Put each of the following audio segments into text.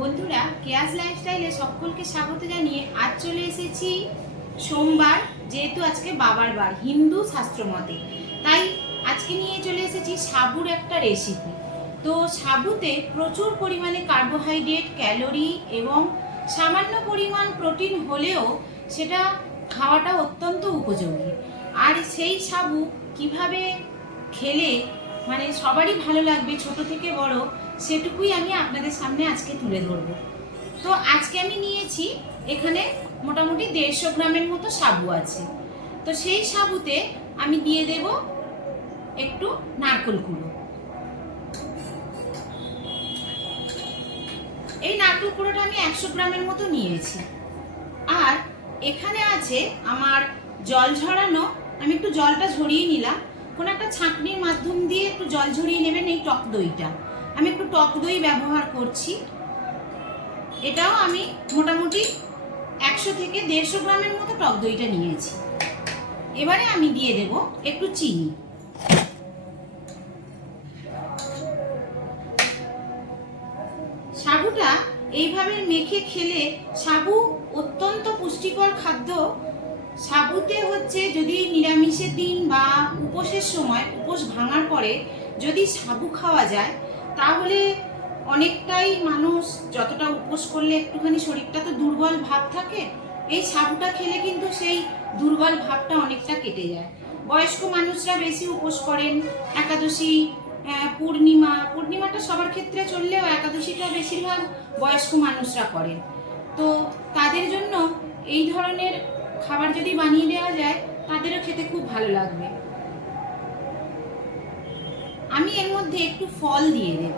বন্ধুরা, কেয়াস লাইফস্টাইলে সকলকে স্বাগত জানিয়ে আজ চলে এসেছি সোমবার, যেহেতু আজকে বাবার বার হিন্দু শাস্ত্র মতে, তাই আজকে নিয়ে চলে এসেছি সাবুর একটা রেসিপি। তো সাবুতে প্রচুর পরিমাণে কার্বোহাইড্রেট, ক্যালোরি এবং সামান্য পরিমাণ প্রোটিন হলেও সেটা খাওয়াটা অত্যন্ত উপযোগী। আর সেই সাবু কিভাবে খেলে মানে সবারই ভালো লাগবে, ছোট থেকে বড়, সেটুকুই আমি আপনাদের সামনে আজকে তুলে ধরব। তো আজকে আমি নিয়েছি এখানে মোটামুটি 150 গ্রামের মতো সাবু আছে। তো সেই সাবুতে আমি দিয়ে দেব একটু নারকেল কুড়ো। এই নারকেল কুড়োটা আমি 100 গ্রামের মতো নিয়েছি। আর এখানে আছে আমার জল ঝরানো, আমি একটু জলটা ঝরিয়ে নিলাম। কোনো একটা ছাঁকনির মাধ্যম দিয়ে একটু জল ঝরিয়ে নেবেন। এই টক দইটা আমি একটু টক দই ব্যবহার করছি। এটাও আমি মোটামুটি 100 থেকে 150 গ্রামের মতো টক দইটা নিয়েছি। এবারে আমি দিয়ে দেব একটু চিনি। সাবুটা এইভাবে মেখে খেলে, সাবু অত্যন্ত পুষ্টিকর খাদ্য। সাবুতে হচ্ছে যদি নিরামিষের দিন বা উপোসের সময়, উপোস ভাঙার পরে যদি সাবু খাওয়া যায়, তাহলে অনেকটাই মানুষ, যতটা উপোস করলে একটুখানি শরীরটা তো দুর্বল ভাব থাকে, এই সাবুটা খেলে কিন্তু সেই দুর্বল ভাবটা অনেকটা কেটে যায়। বয়স্ক মানুষরা বেশি উপোস করেন, একাদশী, পূর্ণিমাটা সবার ক্ষেত্রে চললেও একাদশীটা বেশিরভাগ বয়স্ক মানুষরা করেন। তো তাদের জন্য এই ধরনের খাবার যদি বানিয়ে দেওয়া যায়, তাদেরও খেতে খুব ভালো লাগবে। আমি এর মধ্যে একটু ফল দিয়ে দেব।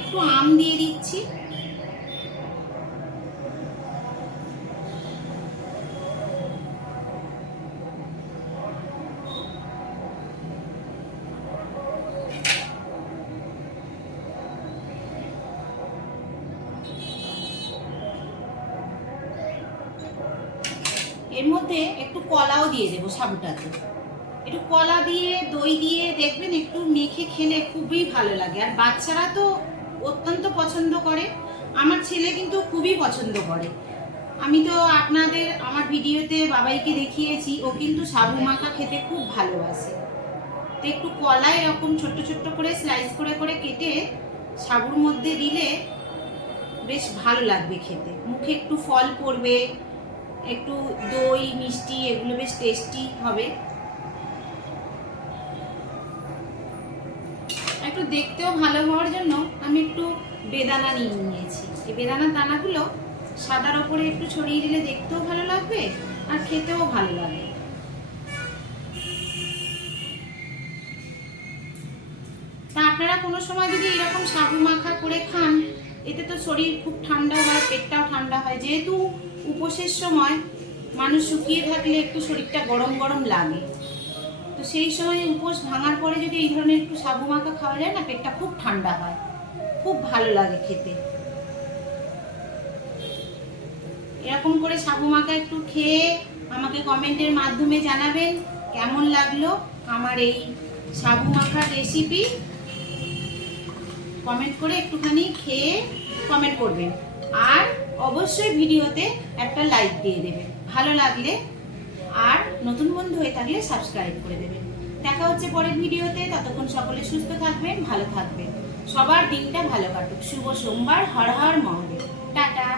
একটু আম দিয়ে দিচ্ছি। এর মধ্যে একটু কলাও দিয়ে দেবো সাবুটাতে। একটু কলা দিয়ে, দই দিয়ে দেখবেন একটু মেখে খেলে খুবই ভালো লাগে। আর বাচ্চারা তো অত্যন্ত পছন্দ করে, আমার ছেলে কিন্তু খুবই পছন্দ করে। আমি তো আমার ভিডিওতে বাবাইকে দেখিয়েছি, ও কিন্তু সাবু মাখা খেতে খুব ভালোবাসে। তো একটু কলা এরকম ছোট্ট ছোট্ট করে স্লাইস করে করে কেটে সাবুর মধ্যে দিলে বেশ ভালো লাগবে খেতে। মুখে একটু ফল পড়বে, একটু দই, মিষ্টি, এগুলো বেশ টেস্টি হবে। একটু দেখতেও ভালো হওয়ার জন্য আমি একটু বেদানা নিয়েছি। এই বেদানার দানাগুলো সাদার ওপরে একটু ছড়িয়ে দিলে দেখতেও ভালো লাগবে আর খেতেও ভালো লাগবে। তা আপনারা কোনো সময় যদি এরকম সাবু মাখা করে খান, এতে তো শরীর খুব ঠান্ডা হয়, পেটটাও ঠান্ডা হয়। যেহেতু উপোসের সময় মানুষ শুকিয়ে থাকলে একটু শরীরটা গরম গরম লাগে, তো সেই সময় উপোস ভাঙার পরে যদি এই ধরনের একটু সাবু মাখা খাওয়া যায় না, পেটটা খুব ঠান্ডা হয়, খুব ভালো লাগে খেতে। এরকম করে সাবু মাখা একটু খেয়ে আমাকে কমেন্টের মাধ্যমে জানাবেন কেমন লাগলো আমার এই সাবু মাখার রেসিপি। কমেন্ট করে একটুখানি খেয়ে কমেন্ট করবেন, আর অবশ্যই ভিডিওতে একটা লাইক দিয়ে দেবেন ভালো লাগলে, আর নতুন বন্ধু হয়ে থাকলে সাবস্ক্রাইব করে দেবেন। দেখা হচ্ছে পরের ভিডিওতে। ততক্ষণ সকলে সুস্থ থাকবেন, ভালো থাকবেন, সবার দিনটা ভালো কাটুক। শুভ সোমবার। হর হর মহাদেব। টাটা।